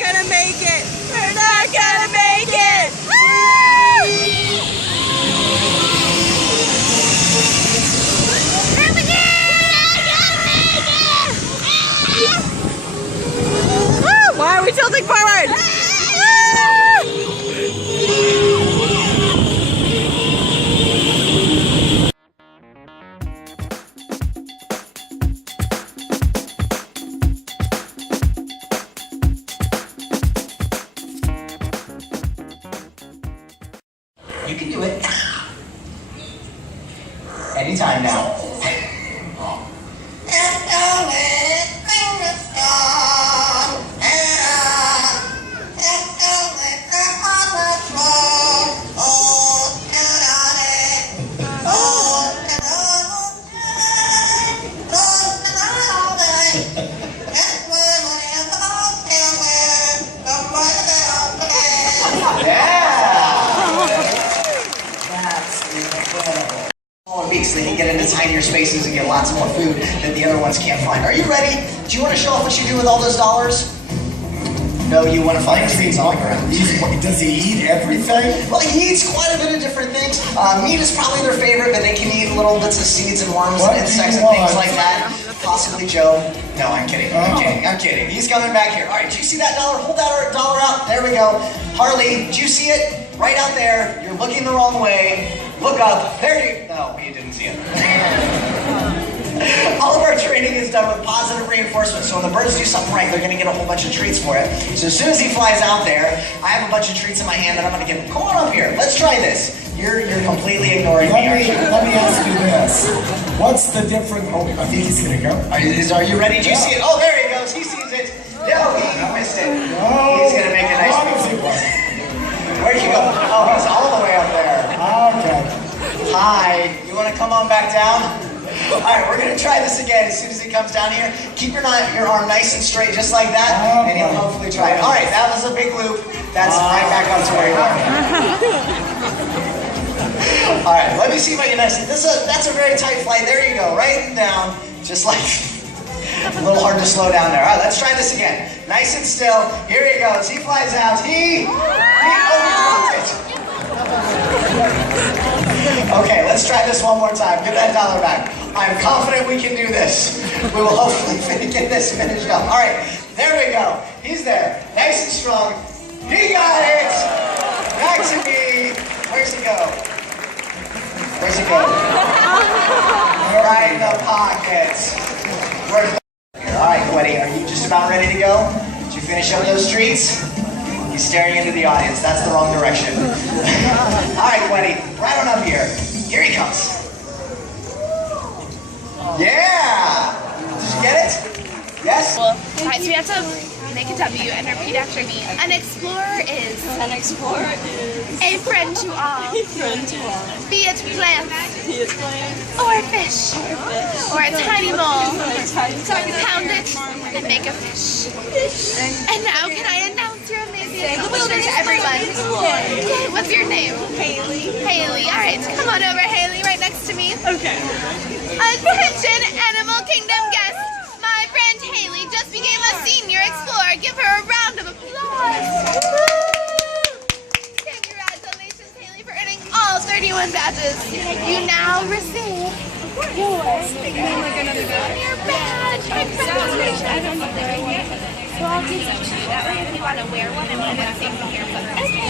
gonna make it. We're not gonna make it. Why are we tilting forward? You can do it. Anytime now. Weeks they can get into tinier spaces and get lots more food that the other ones can't find. Are you ready? Do you want to show off what you do with all those dollars? No, you want to find treats on the ground. Does he eat everything? Well, he eats quite a bit of different things. Meat is probably their favorite, but they can eat little bits of seeds and worms and insects and things like that. Possibly Joe. No, I'm kidding. I'm kidding. He's coming back here. All right, do you see that dollar? Hold that dollar out. There we go. Harley, do you see it? Right out there. You're looking the wrong way. Look up. There you... No, you didn't see it. All of our training is done with positive reinforcement, so when the birds do something right, they're going to get a whole bunch of treats for it. So as soon as he flies out there, I have a bunch of treats in my hand that I'm going to give him. Come on up here. Let's try this. You're completely ignoring me, aren't you? Let me ask you this. What's the difference? Oh, I think he's going to go. Are you ready? Do you see it? Oh, there he goes. He sees it. No, he missed it. No. He's going to make a nice move. Where'd you go? Oh, he's all the way up there. Okay. Hi. You want to come on back down? All right, we're going to try this again as soon as he comes down here. Keep your arm nice and straight just like that, and he'll hopefully try it. All right, that was a big loop. That's right back up to where you are. All right, let me see if I can that's a very tight flight. There you go, right and down, just like a little hard to slow down there. All right, let's try this again. Nice and still. Here he goes. He flies out. He overthrows it. Okay, let's try this one more time. Give that dollar back. I'm confident we can do this. We will hopefully get this finished up. All right, there we go. He's there, nice and strong. He got it. Back to me. Where's he go? Where's he go? Right in the pockets. Where's the... All right, Quetty, are you just about ready to go? Did you finish up those treats? He's staring into the audience. That's the wrong direction. All right, Quetty, right on up here. Here he comes. Yeah! Did you get it? Yes? All right, so we have to make a W and repeat after me. An explorer is. An explorer is A friend to all. a friend to all. Be it plants. Be it plants Or fish. or fish. Or a tiny mole. Or a tiny Pound it and make a fish. And now can I announce your amazing accomplishment to everyone? Okay, what's your name? Haley. Haley. All right, come on over, Haley, right next to me. Okay. Attention, Animal Kingdom guests. My friend Haley just became a senior explorer. Give her a round of applause. Congratulations, Haley, for earning all 31 badges. You now receive your badge. Congratulations. I don't know that I want. So I'll give it to you. That way if you want to wear one, I'm going to take from here. Okay.